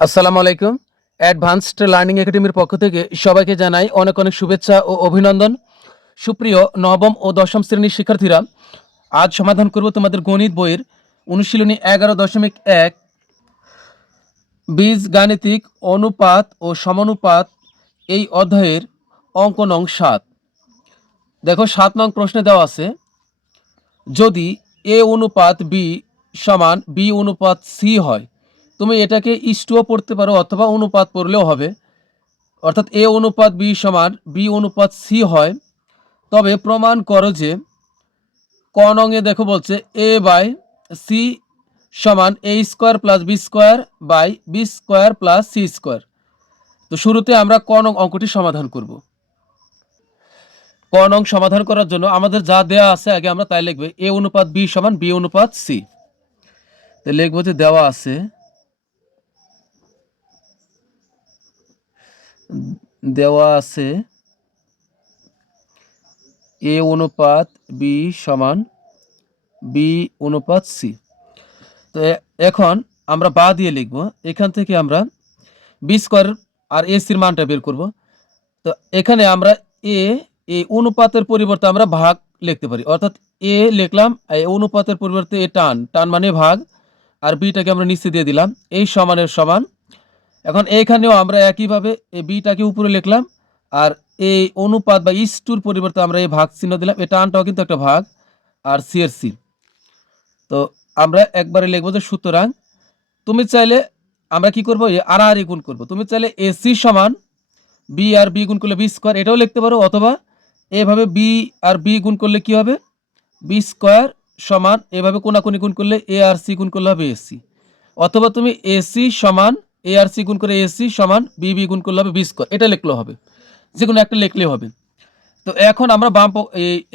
আসসালামু আলাইকুম। Advanced learning একাডেমির পক্ষ থেকে সবাইকে জানাই অনেক অনেক শুভেচ্ছা ও অভিনন্দন। সুপ্রিয় নবম ও দশম শ্রেণীর শিক্ষার্থীরা, আজ সমাধান করব তোমাদের গণিত বইয়ের অনুশীলনী 11.1 বীজগাণিতিক অনুপাত ও সমানুপাত এই অধ্যায়ের অঙ্ক নং 7। দেখো 7 নং প্রশ্নে দেওয়া আছে, যদি এ অনুপাত বি সমান বি অনুপাত সি হয়, তুমি এটাকে ইস্টুও পড়তে পারো অথবা অনুপাত পড়লেও হবে। অর্থাৎ এ অনুপাত বি সমান বি অনুপাত সি হয়, তবে প্রমাণ করো যে ক নংয়ে দেখো বলছে এ বাই সি সমান A square plus B square by B square plus C square. তো শুরুতে আমরা ক নং অঙ্কটি সমাধান করব। ক নং সমাধান করার জন্য আমাদের যা দেওয়া আছে আগে আমরা তাই লিখবে এ অনুপাত বি সমান বি অনুপাত সি। তো লিখবো যে দেওয়া আছে এ অনুপাত বি সমান বি অনুপাত সি। তো এখন আমরা বা দিয়ে লিখব, এখান থেকে আমরা বি স্কোয়ার আর এ সির মানটা বের করব। তো এখানে আমরা এই অনুপাতের পরিবর্তে আমরা ভাগ লিখতে পারি, অর্থাৎ এ লিখলাম, এই অনুপাতের পরিবর্তে এ টান টান মানে ভাগ, আর বিটাকে আমরা নিচে দিয়ে দিলাম এই সমানের সমান। এখন এইখানেও আমরা একইভাবে এই বিটাকে উপরে লিখলাম, আর এই অনুপাত বা ইস্টুর পরিবর্তে আমরা এই ভাগ চিহ্ন দিলাম, এই টানটাও কিন্তু একটা ভাগ, আর সি এর সি। তো আমরা একবারে লিখবো যে সুতরাং তুমি চাইলে আমরা কি করবো, আর আর গুণ করবো। তুমি চাইলে এসি সমান বি আর বি গুণ করলে বি স্কোয়ার এটাও লিখতে পারো, অথবা এভাবে বি আর বি গুণ করলে কি হবে, বি স্কোয়ার সমান এভাবে কোনাকুনি গুণ করলে এ আর সি গুণ করলে হবে এসি, অথবা তুমি এসি সমান এ আর সি গুণ করে এসি সমান বি বি গুণ করলে হবে বি স্কোয়ার, এটা লিখলেও হবে, যে কোনো একটা লিখলেও হবে। তো এখন আমরা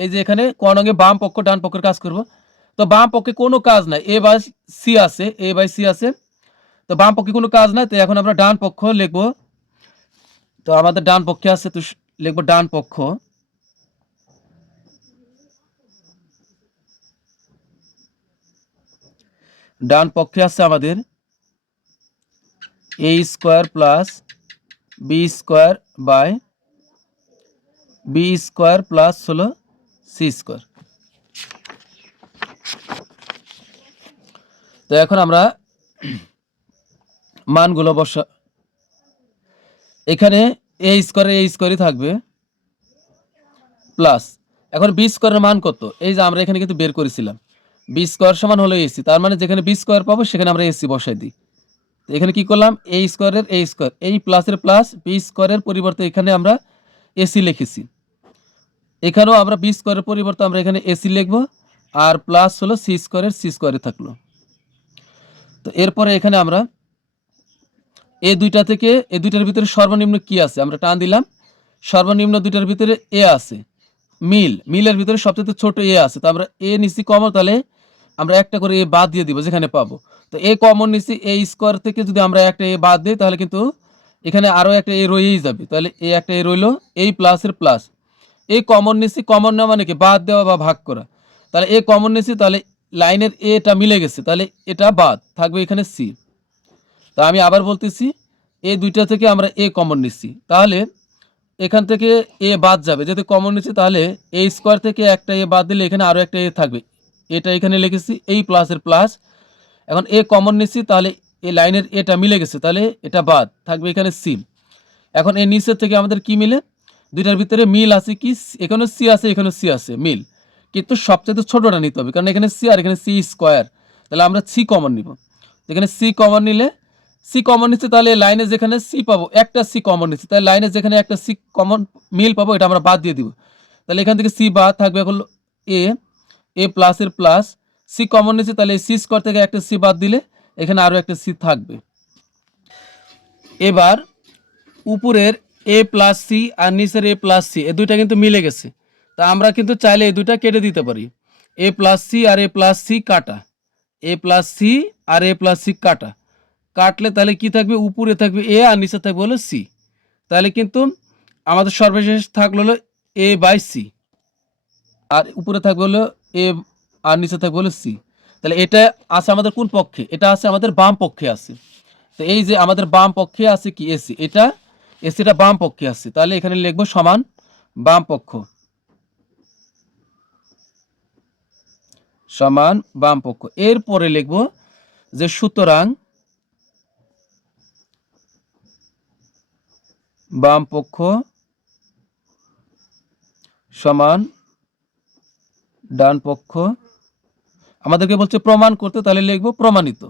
এই যে এখানে ক নঙ্গে বাম পক্ষ ডান পক্ষের কাজ করব। তো বাম পক্ষে কোনো কাজ নাই, এ বাই সি আছে, এ বাই সি আছে, তো বাম পক্ষে কোনো কাজ নাই। তো এখন আমরা ডান পক্ষ লিখবো। তো আমাদের ডান পক্ষে আছে, তো লিখবো ডান পক্ষ। ডান পক্ষে আছে আমাদের A square plus B square by B square plus হলো সি স্কোয়ার। তো এখন আমরা মানগুলো বসা, এখানে এ স্কোয়ারই থাকবে প্লাস, এখন বি স্কোয়ারের মান কত, এই যে আমরা এখানে কিন্তু বের করেছিলাম বি স্কোয়ার সমান হলো এসি, তার মানে যেখানে বি স্কোয়ার পাবো সেখানে আমরা এসি বসাই দিই। তো এখানে কি করলাম, এ স্কোয়ারের এ স্কোয়ার, এই প্লাসের প্লাস, বি স্কোয়ারের পরিবর্তে এখানে আমরা এসি লিখেছি, এখানেও আমরা বি স্কোয়ারের পরিবর্তে আমরা এখানে এসি লিখবো, আর প্লাস হলো সি স্কোয়ারে থাকলো। তো এরপরে এখানে আমরা এই দুইটার ভিতরে সর্বনিম্ন কি আছে আমরা টান দিলাম, সর্বনিম্ন দুইটার ভিতরে এ আছে, মিলের ভিতরে সবচেয়ে ছোট এ আছে, তো আমরা এ নিচি কমন, তাহলে আমরা একটা করে এ বাদ দিয়ে দিব যেখানে পাবো। তো এ কমন নিচি, এ স্কোয়ার থেকে যদি আমরা একটা এ বাদ দিই তাহলে কিন্তু এখানে আরও একটা এ রয়েই যাবে, তাহলে এ একটা এ রইলো, এই প্লাসের প্লাস, এই কমন নিচি, কমন না মানে কি বাদ দেওয়া বা ভাগ করা, তাহলে এ কমন নিচি, তাহলে লাইনের এটা মিলে গেছে, তাহলে এটা বাদ থাকবে এখানে সি। তা আমি আবার বলতেছি, এই দুইটা থেকে আমরা এ কমন নিচ্ছি, তাহলে এখান থেকে এ বাদ যাবে, যেহেতু কমন নিচ্ছি, তাহলে এ স্কোয়ার থেকে একটা এ বাদ দিলে এখানে আরও একটা এ থাকবে, এটা এখানে লিখেছি এই প্লাসের প্লাস। এখন এ কমন নিচ্ছি, তাহলে এই লাইনের এটা মিলে গেছে, তাহলে এটা বাদ থাকবে এখানে সি। এখন এই নিচের থেকে আমাদের কি মিলে, দুইটার ভিতরে মিল আছে কি, এখানে সি আছে এখানে সি আছে মিল, কিন্তু সবচেয়ে ছোটটা নিতে হবে, কারণ এখানে সি আর এখানে সি স্কোয়ার, তাহলে আমরা সি কমন নিব। এখানে সি কমন নিলে, সি কমন নিচ্ছে, তাহলে লাইনে যেখানে সি পাবো একটা সি কমন নিচ্ছে, তাহলে লাইনে যেখানে একটা সি কমন মিল পাবো এটা আমরা বাদ দিয়ে দিব, তাহলে এখান থেকে সি বাদ থাকবে হলো এ, এ প্লাসের প্লাস, সি কমন নিচ্ছে, তাহলে সি স্কোয়ার থেকে একটা সি বাদ দিলে এখানে আরও একটা সি থাকবে। এবার উপরের এ প্লাস সি আর নিচের এ প্লাস সি এই দুইটা কিন্তু মিলে গেছে, তা আমরা কিন্তু চাইলে এই দুইটা কেটে দিতে পারি, এ প্লাস সি আর এ প্লাস সি কাটা, এ প্লাস সি আর এ প্লাস সি কাটা, কাটলে তাহলে কি থাকবে, উপরে থাকবে এ আর নিচে থাকবে হলো সি, তাহলে কিন্তু আমাদের সর্বশেষ থাকলো হলো এ বাই সি, আর উপরে থাকবে হলো এ আর নিচে থাকবে হলো সি। তাহলে এটা আছে আমাদের কোন পক্ষে, এটা আছে আমাদের বাম পক্ষে আছে, তো এই যে আমাদের বাম পক্ষে আছে কি এসি, এটা এসিটা বাম পক্ষে আছে, তাহলে এখানে লিখবো সমান বাম পক্ষ, সমান বাম পক্ষ। এরপরে লিখবো যে সুতরাং বাম পক্ষ সমান ডান পক্ষ। আমাদেরকে বলছে প্রমাণ করতে, তাহলে লিখবো প্রমাণিত।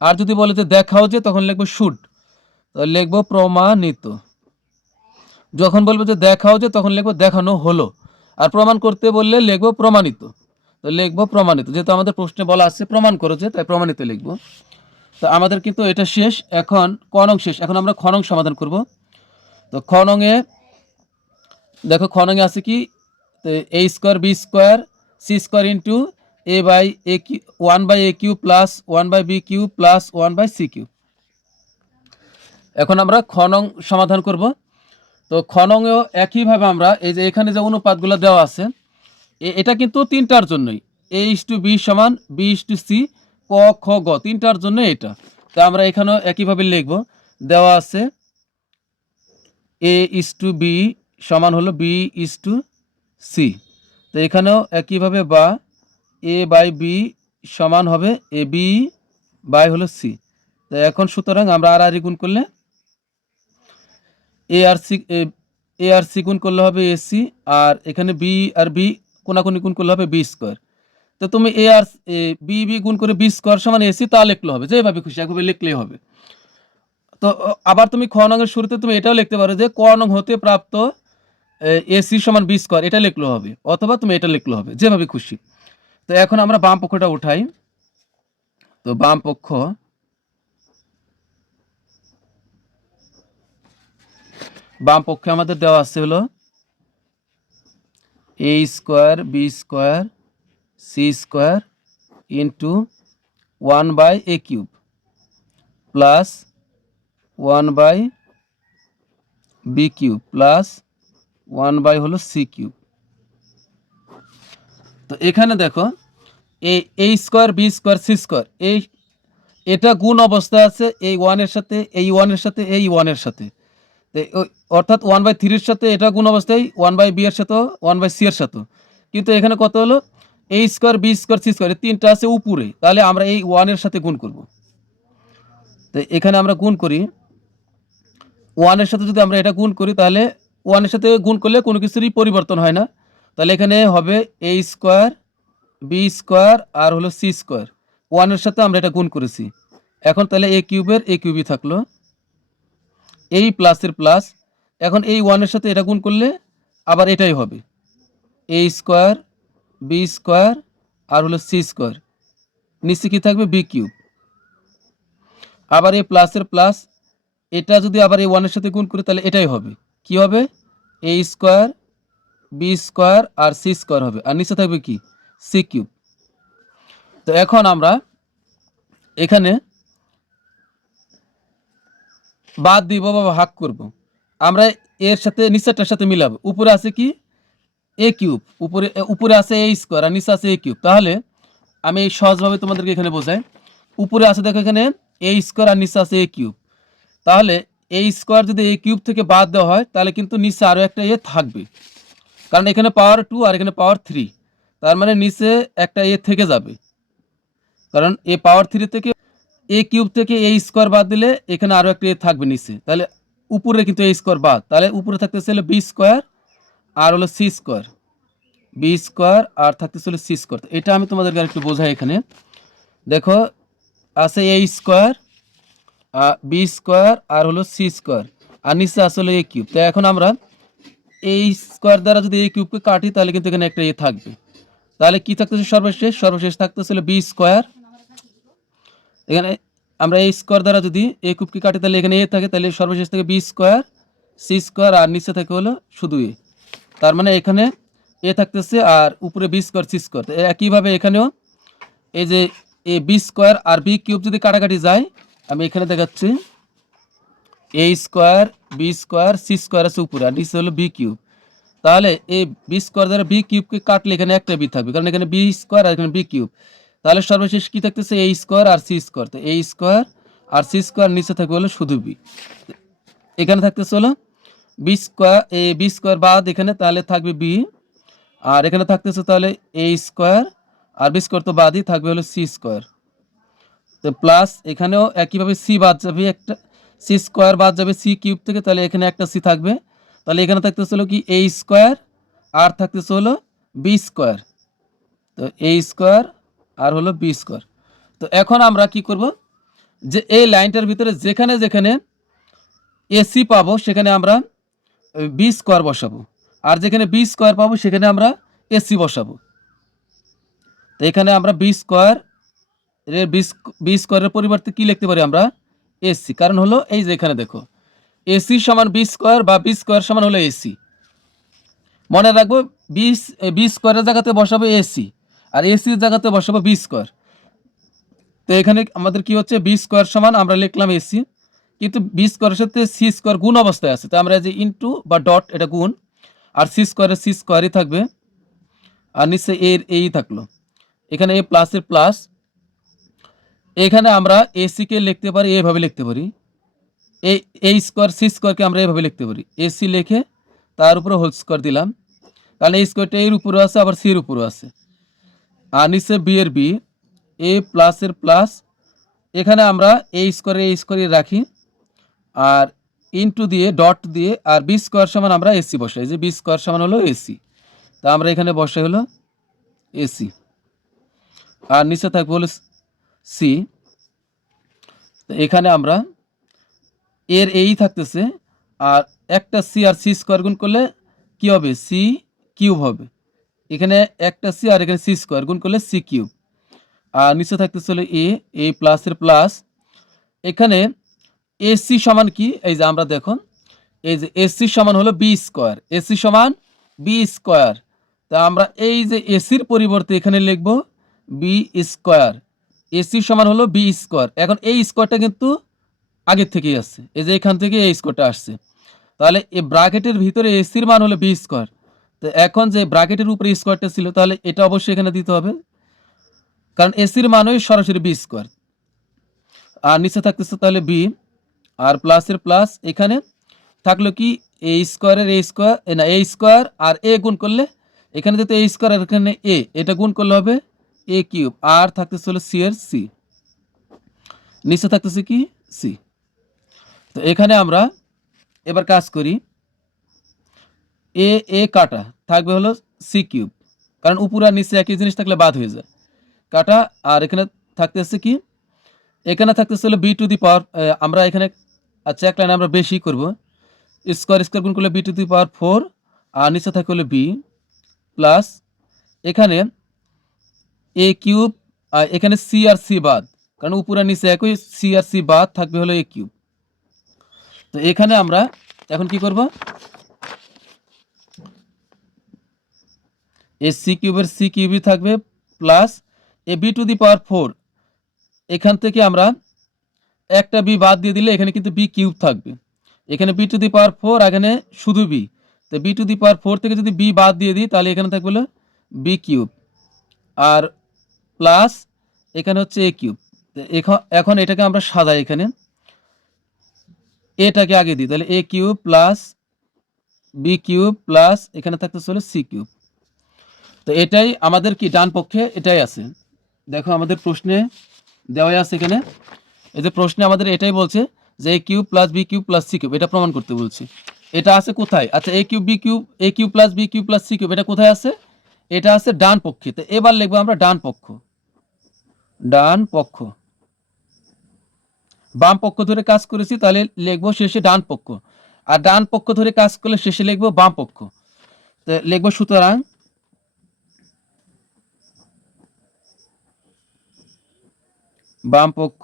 আর যদি বলে যে দেখাও যে, তখন লিখবো শুড, তাহলে লিখবো প্রমাণিত। যখন বলবো যে দেখাও যে, তখন লিখবো দেখানো হলো। আর প্রমাণ করতে বললে লিখবো প্রমাণিত, তো লিখবো প্রমাণিত। যেহেতু আমাদের প্রশ্নে বলা আছে প্রমাণ করেছে, তাই প্রমাণিত লিখবো। তো আমাদের কিন্তু এটা শেষ, এখন ক নং শেষ। এখন আমরা খ নং সমাধান করব। তো খ নং এ দেখো, খ নং এ আছে কি, A square B square C square into A by A cube, 1/a cube plus 1/b cube plus 1/c cube. এখন আমরা খ নং সমাধান করব। তো খ নংয়েও একইভাবে আমরা এই যে এখানে যে অনুপাতগুলো দেওয়া আছে, এটা কিন্তু তিনটার জন্যই, a/b সমান b/c, ক খ গ তিনটার জন্য এটা। তো আমরা এখানেও একইভাবে লিখব, দেওয়া আছে a/b সমান হলো b/c। তো এখানেও একইভাবে বা a/b সমান হবে ab বাই হলো c। তো এখন সুতরাং আমরা আর গুণ করলে এ আর সি গুণ করলে হবে এসি, আর এখানে বি আর বি কোনাকুনি গুণ করলে হবে বি স্কোয়ার। তো তুমি এ আর বি বি গুণ করে বি স্কোয়ার সমান এসি তা লিখলে হবে, যেভাবে খুশি একভাবে লিখলেই হবে। তো আবার তুমি খ নং এর শুরুতে তুমি এটাও লিখতে পারো যে ক নং হতে প্রাপ্ত এসি সমান বি স্কোয়ার, এটা লিখলে হবে, অথবা তুমি এটা লিখলে হবে, যেভাবে খুশি। তো এখন আমরা বাম পক্ষটা উঠাই। তো বাম পক্ষ বাম পক্ষে আমাদের দেওয়া আছে হলো A square B square C square into 1/a cube plus 1/b cube plus 1/ হলো সি কিউব। তো এখানে দেখো A square B square C square, এটা গুণ অবস্থায় আছে এই ওয়ানের সাথে, এই ওয়ানের সাথে, এই ওয়ানের সাথে। অর্থাৎ 1/3 এর সাথে এটা গুণ অবস্থায়, 1/b এর সাথে, 1/c এর সাথে। কিন্তু এখানে কত হলো, A square B square C square, তিনটা আছে উপরে, তাহলে আমরা এই ওয়ানের সাথে গুণ করব। তো এখানে আমরা গুণ করি, ওয়ানের সাথে যদি আমরা এটা গুণ করি, তাহলে ওয়ানের সাথে গুণ করলে কোনো কিছুরই পরিবর্তন হয় না। তাহলে এখানে হবে এ স্কোয়ার বি স্কোয়ার আর হলো সি স্কোয়ার, ওয়ানের সাথে আমরা এটা গুণ করেছি। এখন তাহলে এ কিউবের এ কিউবই থাকলো, এই প্লাসের প্লাস। এখন এই ওয়ানের সাথে এটা গুণ করলে আবার এটাই হবে এ স্কোয়ার বি স্কোয়ার আর হলো সি স্কোয়ার, নিচে কি থাকবে বি কিউব। আবার এই প্লাসের প্লাস, এটা যদি আবার এই ওয়ানের সাথে গুণ করি, তাহলে এটাই হবে, কি হবে এ স্কোয়ার বি স্কোয়ার আর সি স্কোয়ার হবে, আর নিচে থাকবে কি সি কিউব। তো এখন আমরা এখানে বাদ দিব বা ভাগ করব, আমরা এর সাথে নিচেরটার সাথে মিলাবো। উপরে আছে কি এ কিউব, উপরে আছে এ স্কোয়ার আর নিচে আছে এ কিউব। তাহলে আমি সহজভাবে তোমাদেরকে এখানে বোঝাই, উপরে আছে দেখো এখানে এ স্কোয়ার আর নিচে আছে এ কিউব। তাহলে এ স্কোয়ার যদি এ কিউব থেকে বাদ দেওয়া হয়, তাহলে কিন্তু নিচে আরও একটা এ থাকবে, কারণ এখানে পাওয়ার 2 আর এখানে পাওয়ার 3, তার মানে নিচে একটা এ থেকে যাবে। কারণ এ পাওয়ার 3 থেকে এ কিউব থেকে এ স্কোয়ার বাদ দিলে এখানে আরও একটা এ থাকবে নিচে, তাহলে উপরে কিন্তু এ স্কোয়ার বাদ, তাহলে উপরে থাকতেছে হলো বি স্কোয়ার আর হলো সি স্কোয়ার, বি স্কোয়ার আর থাকতেছে হলো সি স্কোয়ার। এটা আমি তোমাদেরকে একটু বোঝাই। এখানে দেখো আছে এ স্কোয়ার বি স্কোয়ার আর হলো সি স্কোয়ার, আর নিচে আসলে এ কিউব। তো এখন আমরা এই স্কোয়ার দ্বারা যদি এই কিউবকে কাটি, তাহলে কিন্তু এখানে একটা এ থাকবে। তাহলে কি থাকতেছে সর্বশেষ থাকতেছিল বি স্কোয়ার। এখানে আমরা এই স্কোয়ার দ্বারা যদি এই কিউবকে কাটি, তাহলে এখানে এ থাকে, তাহলে সর্বশেষ থেকে বি স্কোয়ার সি স্কোয়ার আর নিচে থাকে হলো শুধু এ। তার মানে এখানে এ থাকতেছে আর উপরে বি স্কোয়ার সি স্কোয়ার। একইভাবে এখানেও এই যে এ বি স্কোয়ার আর বি কিউব যদি কাটাকাটি যায়, আমি এখানে দেখাচ্ছি A square B square C square আছে উপরে, আর নিচে হলো বি কিউব। তাহলে এই বি স্কোয়ার দ্বারা বি কিউবকে কাটলে এখানে একটা বি থাকবে, কারণ এখানে বি স্কোয়ার আর এখানে বি কিউব। তাহলে সর্বশেষ কি থাকতেছে এ স্কোয়ার আর সি স্কোয়ার। তো এ স্কোয়ার আর সি স্কোয়ার নিচে থাকবে হলো শুধু বি। এখানে থাকতেছে হলো বি স্কোয়ার, বি স্কোয়ার বাদ এখানে তাহলে থাকবে বি, আর এখানে থাকতেছে তাহলে এ স্কোয়ার, আর বি স্কোয়ার তো বাদই থাকবে হলো সি স্কোয়ার। তো প্লাস এখানেও একইভাবে সি বাদ যাবে, একটা সি স্কোয়ার বাদ যাবে সি কিউব থেকে, তাহলে এখানে একটা সি থাকবে। তাহলে এখানে থাকতেছে হলো কি এ স্কোয়ার, আর থাকতেছে হলো বি স্কোয়ার। তো এ স্কোয়ার আর হলো বি স্কোয়ার। তো এখন আমরা কি করব, যে এই লাইনটার ভিতরে যেখানে যেখানে এসি পাবো সেখানে আমরা বি স্কোয়ার বসাবো, আর যেখানে বি স্কোয়ার পাবো সেখানে আমরা এসি বসাবো। তো এখানে আমরা বি স্কোয়ার এর বি স্কোয়ারের পরিবর্তে কি লিখতে পারি আমরা, এসি। কারণ হলো এই যে এখানে দেখো এসি সমান বি স্কোয়ার বা বি স্কোয়ার সমান হলো এসি। মনে রাখবো বি স্কোয়ারের জায়গাতে বসাবো এসি, আর এসির জায়গাতে বসাবো বি স্কোয়ার। তো এখানে আমাদের কি হচ্ছে, বি স্কোয়ার সমান আমরা লিখলাম এসি, কিন্তু বি স্কোয়ারের সাথে সি স্কোয়ার গুণ অবস্থায় আছে, তো আমরা যে ইনটু বা ডট এটা গুণ, আর সি স্কোয়ারের সি স্কোয়ারই থাকবে, আর নিচে এর এই থাকলো, এখানে এ প্লাসের প্লাস। এখানে আমরা এসিকে লিখতে পারি এভাবে লিখতে পারি, এই স্কোয়ার সি স্কোয়ারকে আমরা এভাবে লিখতে পারি, এসি লিখে তার উপরে হোল স্কোয়ার দিলাম, কারণ এই স্কোয়ারটা এর উপরেও আছে আবার সি এর উপরেও আছে, আর নিচে বি এর বি, এ প্লাসের প্লাস। এখানে আমরা এই স্কোয়ারে রাখি, আর ইনটু দিয়ে ডট দিয়ে, আর বি স্কোয়ার সমান আমরা এসি বসাই, যে বি স্কোয়ার সমান হলো এসি। তা আমরা এখানে বসাই হলো এসি, আর নিচে থাকবে হলো সি। তো এখানে আমরা এর এই থাকতেছে, আর একটা সি আর সি স্কোয়ার গুণ করলে কি হবে, সি কিউব হবে। এখানে একটা সি আর এখানে সি স্কোয়ার গুণ করলে সি কিউব, আর নিচে থাকতেছে হলো এ প্লাসের প্লাস। এখানে এসি সমান কি, এই যে আমরা দেখুন এই যে এসি সমান হলো বি স্কোয়ার, এসি সমান বি স্কোয়ার। তা আমরা এই যে এসির পরিবর্তে এখানে লিখব বি স্কোয়ার, এসি সমান হলো বি স্কোয়ার। এখন এই স্কোয়ারটা কিন্তু আগের থেকেই আসছে, এই যে এখান থেকে এই স্কোয়ারটা আসছে, তাহলে এই ব্র্যাকেটের ভিতরে এসির মান হলো বি স্কোয়ার। তো এখন যে ব্র্যাকেটের উপরে স্কোয়ারটা ছিল, তাহলে এটা অবশ্যই এখানে দিতে হবে, কারণ এসির মান ওই সরাসরি বি স্কোয়ার। আর নিচে থাকতেছে তাহলে বি, আর প্লাসের প্লাস। এখানে থাকলো কি এ স্কোয়ারের এ স্কোয়ার, না এ স্কোয়ার আর এ গুণ করলে, এখানে যেহেতু এ স্কোয়ার আর এখানে এটা গুণ করলে হবে এ কিউব, আর থাকতেছে হলো সি এর সি, নিচে থাকতেছে কি সি। তো এখানে আমরা এবার কাজ করি, এ কাটা থাকবে হলো সি কিউব, কারণ উপরে আর নিচে একই জিনিস থাকলে বাদ হয়ে যায়, কাটা। আর এখানে থাকতেছে কি, এখানে থাকতেছে হলো বি টু দি পাওয়ার, আমরা এখানে আচ্ছা এক লাইনে আমরা বেশি করব, স্কোয়ার স্কোয়ার গুণ করলে বি টু দি পাওয়ার 4, আর নিচে থাকবে হলো বি প্লাস, এখানে এ কিউব, আর এখানে সি আর সি বাদ, কারণ উপরে নিচে একই, সি আর সি বাদ থাকবে হলো এ কিউব। তো এখানে আমরা এখন কি করব, এ সি কিউবের সি কিউবই থাকবে plus A B to the power 4, এখান থেকে আমরা একটা বি বাদ দিয়ে দিলে এখানে কিন্তু বি কিউব থাকবে, এখানে বি টু দি পাওয়ার 4, এখানে শুধু বি। তো বি টু দি পাওয়ার 4 থেকে যদি বি বাদ দিয়ে দিই, তাহলে এখানে থাকবে হলো বি কিউব, আর প্লাস এখানে হচ্ছে এ কিউব। এখন এটাকে আমরা সাজাই, এখানে এটাকে আগে দিই, তাহলে A cube plus B cube plus এখানে থাকতেছে হলো সি কিউব। তো এটাই আমাদের কি ডান পক্ষে এটাই আছে, দেখো আমাদের প্রশ্নে দেওয়াই আছে এখানে, এই যে প্রশ্নে আমাদের এটাই বলছে যে A cube plus B cube plus C cube, এটা প্রমাণ করতে বলছে। এটা আছে কোথায়, আচ্ছা A cube B cube, A cube plus B cube plus C cube, এটা কোথায় আছে, এটা আছে ডান পক্ষে। তো এবার লিখবো আমরা ডান পক্ষ, ডান পক্ষ। বাম পক্ষ ধরে কাজ করেছি, তাহলে লিখবো শেষে ডান পক্ষ, আর ডান পক্ষ ধরে কাজ করলে শেষে লিখবো বাম পক্ষ। তো লিখবো সুতরাং বাম পক্ষ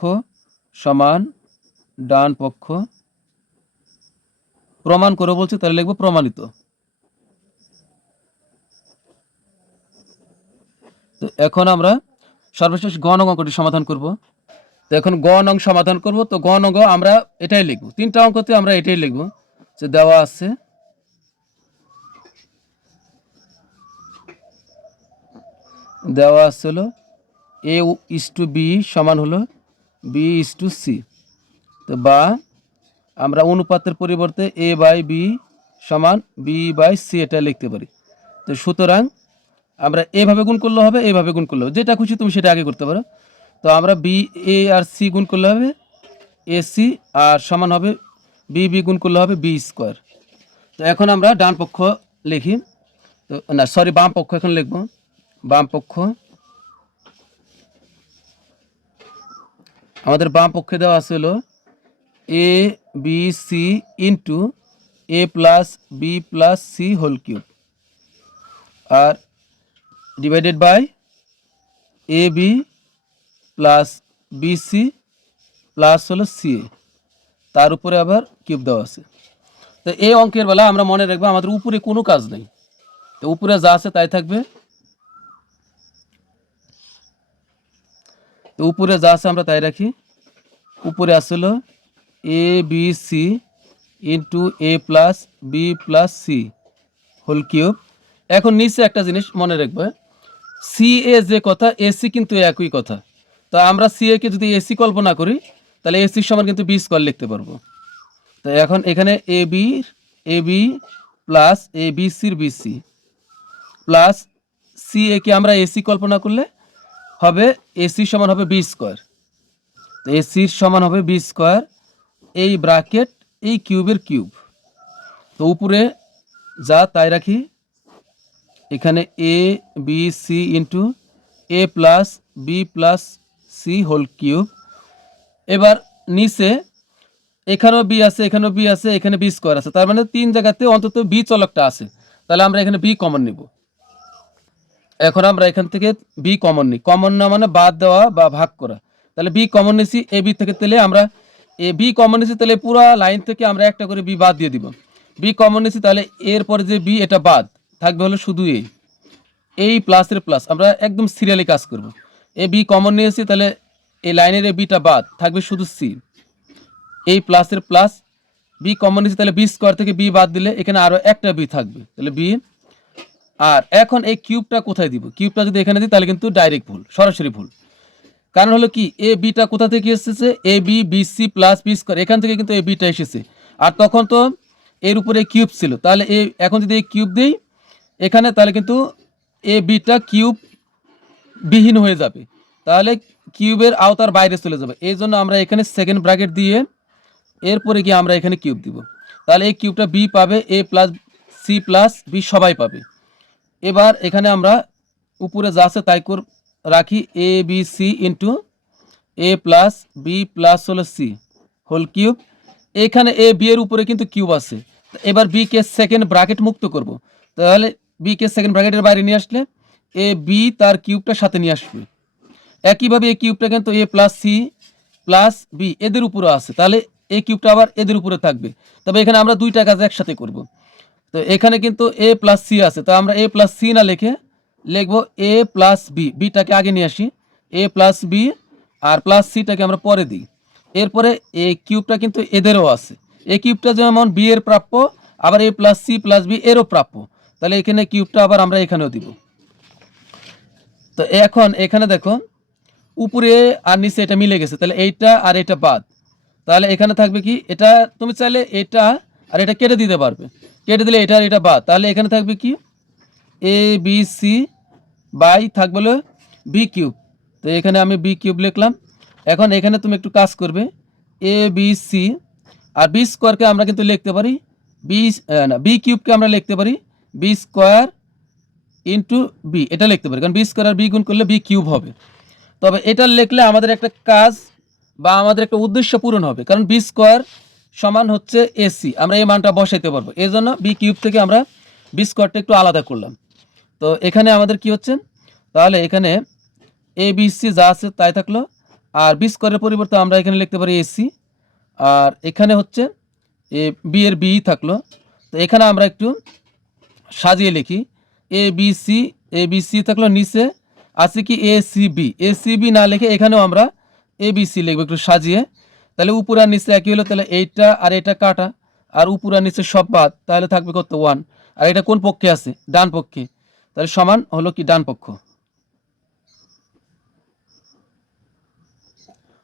সমান ডান পক্ষ, প্রমাণ করে বলছে, তাহলে লিখবো প্রমাণিত। তো এখন আমরা সর্বশেষ গ নং অঙ্কটি সমাধান করব। তো এখন গ নং সমাধান করব। তো গ নং আমরা এটাই লিখব, তিনটা অঙ্কতে আমরা এটাই লিখব, যে দেওয়া আছে হলো এ ইস টু বি সমান হলো বি ইস টু সি। তো বা আমরা অনুপাতের পরিবর্তে এ বাই বি সমান বি বাই সি এটা লিখতে পারি। তো সুতরাং আমরা এভাবে গুণ করলে হবে, এইভাবে গুণ করলে হবে, যেটা খুশি তুমি সেটা আগে করতে পারো। তো আমরা বি এ আর সি গুণ করলে হবে এ সি, আর সমান হবে বি বি গুণ করলে হবে বি স্কোয়ার। তো এখন আমরা ডান পক্ষ লিখি, তো না সরি বাম পক্ষ এখন লিখব। বাম পক্ষ, আমাদের বাম পক্ষে দেওয়া আছে হলো A B C into A plus B plus C whole cube, আর divided by A B plus B C plus হলো সি এ, তার উপরে আবার কিউব দেওয়া আছে। তো এই অঙ্কের বেলা আমরা মনে রাখবো আমাদের উপরে কোনো কাজ নেই, তো উপরে যা আছে তাই থাকবে। তো উপরে যা আছে আমরা তাই রাখি। উপরে আসলো A B C into A plus B plus C whole cube. এখন নিচে একটা জিনিস মনে রাখবে, সি এ যে কথা এসি কিন্তু একই কথা। তো আমরা সি এ কে যদি এসি কল্পনা করি তাহলে এসির সমান কিন্তু বি স্কোয়ার লিখতে পারবো। তো এখন এখানে A B plus A B sir B C plus C এ কে আমরা এসি কল্পনা করলে হবে এসি সমান হবে বি স্কোয়ার। তো এসির সমান হবে বি স্কোয়ার, এই ব্র্যাকেট এই কিউবের কিউব। তো উপরে যা তাই রাখি, এখানে A B C into A plus B plus C whole cube. এবার নিচে এখানেও বি আছে, এখানেও বি আছে, এখানে বি স্কোয়ার আছে, তার মানে তিন জায়গাতে অন্তত বি চলকটা আছে। তাহলে আমরা এখানে বি কমন নিব। এখন আমরা এখান থেকে বি কমন নিই, কমন না মানে বাদ দেওয়া বা ভাগ করা। তাহলে বি কমন নিছি এ বি থেকে, তাহলে আমরা এ বি কমন নিছি, তাহলে পুরো লাইন থেকে আমরা একটা করে বি বাদ দিয়ে দিব। বি কমন নিছি, তাহলে এরপরে যে বি এটা বাদ থাকবে হলো শুধু এই প্লাসের প্লাস, আমরা একদম সিরিয়ালি কাজ করব। এ বি কমন নিয়েছি, তাহলে এই লাইনের এই বিটা বাদ থাকবে শুধু সি, এই প্লাসের প্লাস বি কমন নিয়েছি, তাহলে বি স্কোয়ার থেকে বি বাদ দিলে এখানে আরও একটা বি থাকবে, তাহলে বি। আর এখন এই কিউবটা কোথায় দিব? কিউবটা যদি এখানে দিই তাহলে কিন্তু ডাইরেক্ট ভুল, সরাসরি ভুল। কারণ হলো কি, এ বিটা কোথা থেকে এসেছে? A B B C plus B square, এখান থেকে কিন্তু এই বিটা এসেছে। আর তখন তো এর উপরে কিউব ছিল, তাহলে এখন যদি এই কিউব দিই এখানে, তাহলে কিন্তু এ বিটা কিউব বিহীন হয়ে যাবে, তাহলে কিউবের আওতার বাইরে চলে যাবে। এই জন্য আমরা এখানে সেকেন্ড ব্র্যাকেট দিয়ে এরপরে গিয়ে আমরা এখানে কিউব দিব, তাহলে এই কিউবটা বি পাবে, এ প্লাস সি প্লাস বি সবাই পাবে। এবার এখানে আমরা উপরে যা আছে তাই রাখি, এ B C into A plus B plus হলো সি হোল কিউব। এখানে এ বি এর উপরে কিন্তু কিউব আছে, এবার বি কে সেকেন্ড ব্র্যাকেট মুক্ত করব, তাহলে বি কে সেকেন্ড ব্র্যাকেটের বাইরে নিয়ে আসলে এ বি তার কিউবটা সাথে নিয়ে আসবে। একইভাবে এই কিউবটা কিন্তু এ প্লাস সি প্লাস বি এদের উপরে আছে, তাহলে এই কিউবটা আবার এদের উপরে থাকবে। তবে এখানে আমরা দুইটা কাজ একসাথে করব। তো এখানে কিন্তু এ প্লাস সি আছে, তো আমরা এ প্লাস সি না লিখে লিখবো এ প্লাস বি, বিটাকে আগে নিয়ে আসি, এ প্লাস বি আর প্লাস সিটাকে আমরা পরে দিই। এরপরে এই কিউবটা কিন্তু এদেরও আছে, এই কিউবটা যেমন বি এর প্রাপ্য, আবার এ প্লাস সি প্লাস বি এরও প্রাপ্য, তাহলে এখানে কিউবটা আবার আমরা এখানেও দিব। তো এখন এখানে দেখো উপরে আর নিচে এটা মিলে গেছে, তাহলে এইটা আর এটা বাদ, তাহলে এখানে থাকবে কি, এটা তুমি চাইলে এটা আর এটা কেটে দিতে পারবে, কেটে দিলে এটা আর এটা বাদ, তাহলে এখানে থাকবে কি এ বি সি বাই থাকবে হলো বি কিউব। তো এখানে আমি বি কিউব লিখলাম। এখন এখানে তুমি একটু কাজ করবে, এ বি সি আর বি স্কোয়ারকে আমরা কিন্তু লিখতে পারি বি কিউবকে আমরা লিখতে পারি বি স্কোয়ার ইন্টু বি, এটা লিখতে পারি, কারণ বি স্কোয়ার আর বি গুণ করলে বি কিউব হবে। তবে এটা লিখলে আমাদের একটা কাজ বা আমাদের একটা উদ্দেশ্য পূরণ হবে, কারণ বি স্কোয়ার সমান হচ্ছে এসি, আমরা এই মানটা বসাইতে পারবো, এই জন্য বি কিউব থেকে আমরা বি স্কোয়ারটা একটু আলাদা করলাম। তো এখানে আমাদের কি হচ্ছে, তাহলে এখানে এ বি সি যা আছে তাই থাকলো, আর বি স্কোয়ারের পরিবর্তে আমরা এখানে লিখতে পারি এসি, আর এখানে হচ্ছে এ বি এর বি থাকলো। তো এখানে আমরা একটু সাজিয়ে লিখি, এ বি সি থাকলো, নিচে আছে কি এ সি বি না লিখে এখানেও আমরা এ বি সি লিখবো একটু সাজিয়ে, তাহলে উপর আর নিচে একই হলো, তাহলে এইটা আর এটা কাটা, আর উপর আর নিচে সব বাদ, তাহলে থাকবে কত 1। আর এটা কোন পক্ষে আছে? ডান পক্ষে, তাহলে সমান হলো কি ডান পক্ষ।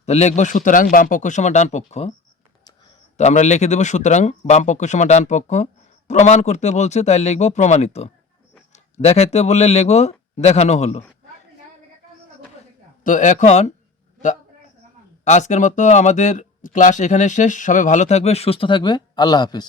তো লিখবো সুতরাং বাম পক্ষ সমান ডান পক্ষ। তো আমরা লিখে দেবো সুতরাং বাম পক্ষ সমান ডান পক্ষ। প্রমাণ করতে বলছে তাই লিখবো প্রমাণিত। দেখাইতে বললে লিখবো দেখানো হলো। তো এখন আজকের মতো আমাদের ক্লাস এখানে শেষ। সবাই ভালো থাকবে, সুস্থ থাকবে। আল্লাহ হাফিজ।